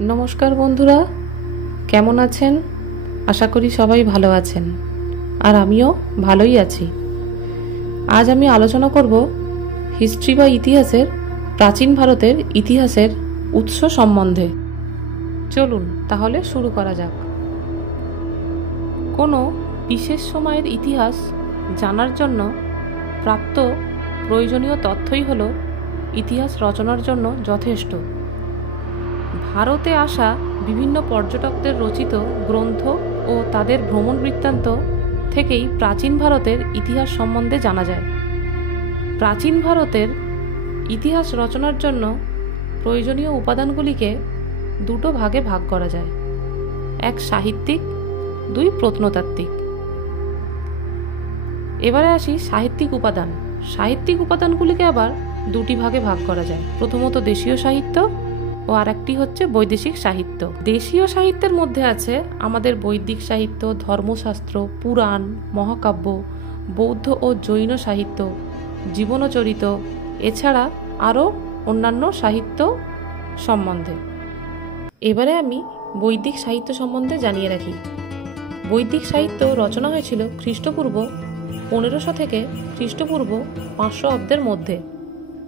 नमस्कार बंधुरा केमन आছেন आशा करी सबाई भालो आছেন और आमिও भालोई आছি। आज आमी आलोचना करब हिस्ट्री बा इतिहासेर प्राचीन भारतेर इतिहासेर उत्स सम्बन्धे। चलुन ताहले शुरू करा जाक। कोनो विशेष समयेर इतिहास जानार जन्य प्राप्त प्रयोजनीय तथ्यई हलो इतिहास रचनार जन्य यथेष्ट। भारते आसा विभिन्न पर्यटकदेर रचित ग्रंथ और तादेर भ्रमण वृत्तान्त थेकेई प्राचीन भारतेर इतिहास सम्बन्धे जाना जाय। प्राचीन भारतेर इतिहास रचनार जन्य प्रयोजनीय उपादानगुलिके दुटो भागे भाग करा जाय, एक साहित्यिक दुई प्रत्नतात्त्विक। एबारे आसि साहित्यिक उपादान। साहित्यिक उपादानगुलिके आबार दुटी भागे भाग करा जाय, प्रथमत देशीय साहित्य और आरेकटी हच्छे वैदेशिक साहित्य। देशीय साहित्येर मध्य आछे आमादेर वैदिक साहित्य, धर्मशास्त्र, पुराण, महाकाव्य, बौद्ध और जैन साहित्य, जीवनचरित, एछाड़ा आरो अन्यान्य साहित्य सम्बन्धे। एबारे आमी वैदिक साहित्य सम्बन्धे जानिये राखी। वैदिक साहित्य रचना हयेछिलो ख्रीष्टपूर्व 1500 থেকে ख्रीष्टपूर्व 500 अब्देर मध्य।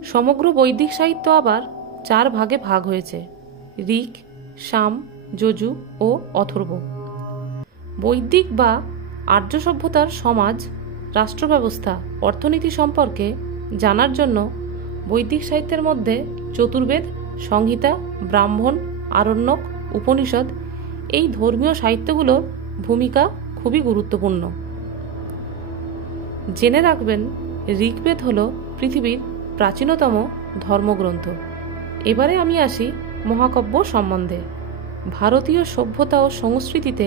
समग्र वैदिक साहित्य आबार चार भागे भाग हয়েছে, ऋक्, साम, যজু ও অথর্ব। বৈদিক বা আর্য সভ্যতার সমাজ, রাষ্ট্র ব্যবস্থা, অর্থনীতি সম্পর্কে জানার জন্য বৈদিক সাহিত্যের মধ্যে চতুর্বেদ, সংহিতা, ব্রাহ্মণ, আরণ্যক, উপনিষদ এই ধর্মীয় সাহিত্যগুলোর ভূমিকা খুবই গুরুত্বপূর্ণ। জেনে রাখবেন ঋগ্বেদ হলো পৃথিবীর প্রাচীনতম ধর্মগ্রন্থ। এবারে আমি আসি মহাকাব্য সম্বন্ধে। ভারতীয় সভ্যতা ও সংস্কৃতিতে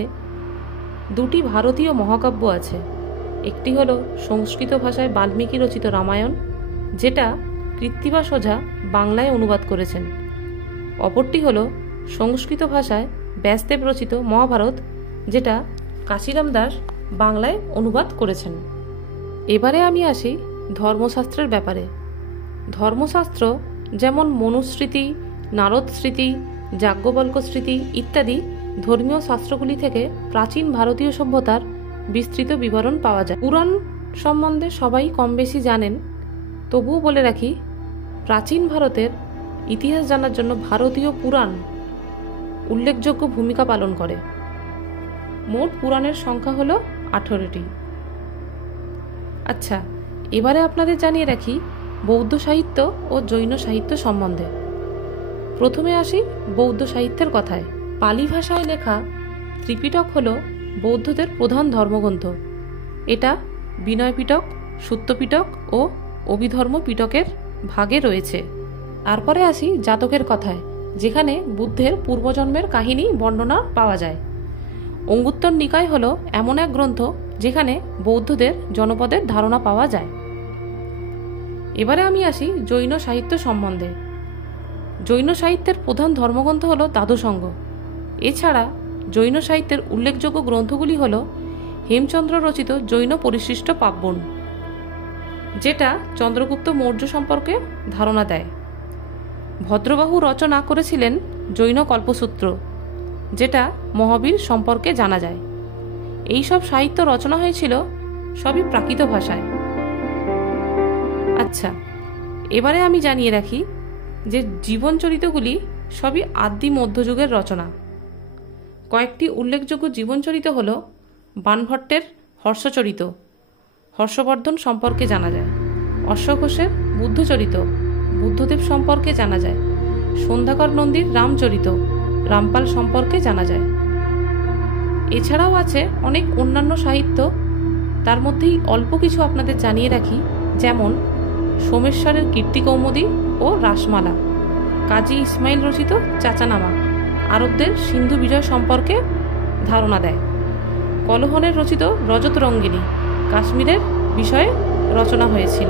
দুটি ভারতীয় মহাকাব্য আছে। একটি হলো সংস্কৃত ভাষায় বাল্মীকি রচিত রামায়ণ, যেটা কৃত্তিবাস ওঝা বাংলায় অনুবাদ করেছেন। অপরটি হলো সংস্কৃত ভাষায় ব্যাসদেব রচিত মহাভারত, যেটা কাশিরাম দাস বাংলায় অনুবাদ করেছেন। এবারে আমি আসি ধর্মশাস্ত্রের ব্যাপারে। ধর্মশাস্ত্র যেমন মনুস্মৃতি, নারদ স্মৃতি, যাজ্ঞবল্ক্য স্মৃতি ইত্যাদি ধর্মীয় শাস্ত্রগুলি থেকে প্রাচীন ভারতীয় সভ্যতার বিস্তৃত বিবরণ পাওয়া যায়। পুরাণ সম্বন্ধে সবাই কম বেশি জানেন, তবুও বলে রাখি প্রাচীন ভারতের ইতিহাস জানার জন্য ভারতীয় পুরাণ উল্লেখযোগ্য ভূমিকা পালন করে। মোট পুরাণের সংখ্যা হলো 18টি। আচ্ছা, এবারে আপনাদের জানিয়ে রাখি বৌদ্ধ সাহিত্য ও জৈন সাহিত্য সম্বন্ধে। প্রথমে আসি বৌদ্ধ সাহিত্যের কথায়। পালি ভাষায় লেখা ত্রিপিটক হল বৌদ্ধদের প্রধান ধর্মগ্রন্থ। এটা বিনয় পিটক, সূত্র পিটক ও অভিধর্ম পিটকের ভাগে রয়েছে। তারপরে আসি জাতকের কথায়, যেখানে বুদ্ধের পূর্বজন্মের কাহিনী বর্ণনা পাওয়া যায়। অঙ্গুত্তর নিকায় হলো এমন এক গ্রন্থ যেখানে বৌদ্ধদের জনপদের ধারণা পাওয়া যায়। এবারে আমি আসি জৈন সাহিত্য সম্বন্ধে। জৈন সাহিত্যের প্রধান ধর্মগ্রন্থ হলো দ্বাদশাঙ্গ। এছাড়া জৈন সাহিত্যের উল্লেখযোগ্য গ্রন্থগুলি হলো হেমচন্দ্র রচিত জৈন পরিশিষ্ট পার্বণ, যেটা চন্দ্রগুপ্ত মৌর্য সম্পর্কে ধারণা দেয়। ভদ্রবাহু রচনা করেছিলেন জৈন কল্পসূত্র, যেটা মহাবীর সম্পর্কে জানা যায়। এই সব সাহিত্য রচনা হয়েছিল সবই প্রাকৃত ভাষায়। আচ্ছা, এবারে আমি জানিয়ে রাখি যে জীবনচরিতগুলি সবই আদি মধ্যযুগের রচনা। কয়েকটি উল্লেখযোগ্য জীবনচরিত হল বাণভট্টের হর্ষচরিত, হর্ষবর্ধন সম্পর্কে জানা যায়। অশ্বঘোষের বুদ্ধচরিত, বুদ্ধদেব সম্পর্কে জানা যায়। সন্ধ্যাকর নন্দীর রামচরিত, রামপাল সম্পর্কে জানা যায়। এছাড়াও আছে অনেক অন্যান্য সাহিত্য, তার মধ্যেই অল্প কিছু আপনাদের জানিয়ে রাখি, যেমন সোমেশ্বরের কীর্তিকৌমুদী ও রাসমালা, কাজী ইসমাইল রচিত চাচানামা আরবদের সিন্ধু বিজয় সম্পর্কে ধারণা দেয়। কলহনের রচিত রজতরঙ্গিনী কাশ্মীরের বিষয়ে রচনা হয়েছিল।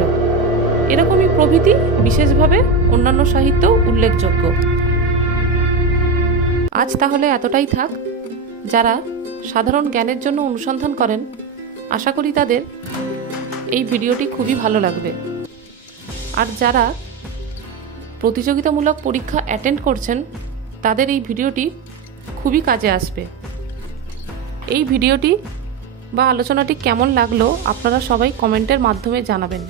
এরকমই প্রভৃতি বিশেষভাবে অন্যান্য সাহিত্য উল্লেখযোগ্য। আজ তাহলে এতটাই থাক। যারা সাধারণ জ্ঞানের জন্য অনুসন্ধান করেন, আশা করি তাদের এই ভিডিওটি খুবই ভালো লাগবে। আর যারা প্রতিযোগিতামূলক পরীক্ষা অ্যাটেন্ড করছেন তাদের এই ভিডিওটি খুবই কাজে আসবে। এই ভিডিওটি বা আলোচনাটি কেমন লাগলো আপনারা সবাই কমেন্টের মাধ্যমে জানাবেন।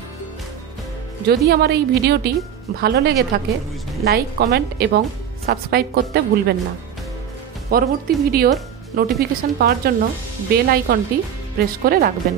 যদি আমার এই ভিডিওটি ভালো লেগে থাকে লাইক, কমেন্ট এবং সাবস্ক্রাইব করতে ভুলবেন না। পরবর্তী ভিডিওর নোটিফিকেশন পাওয়ার জন্য বেল আইকনটি প্রেস করে রাখবেন।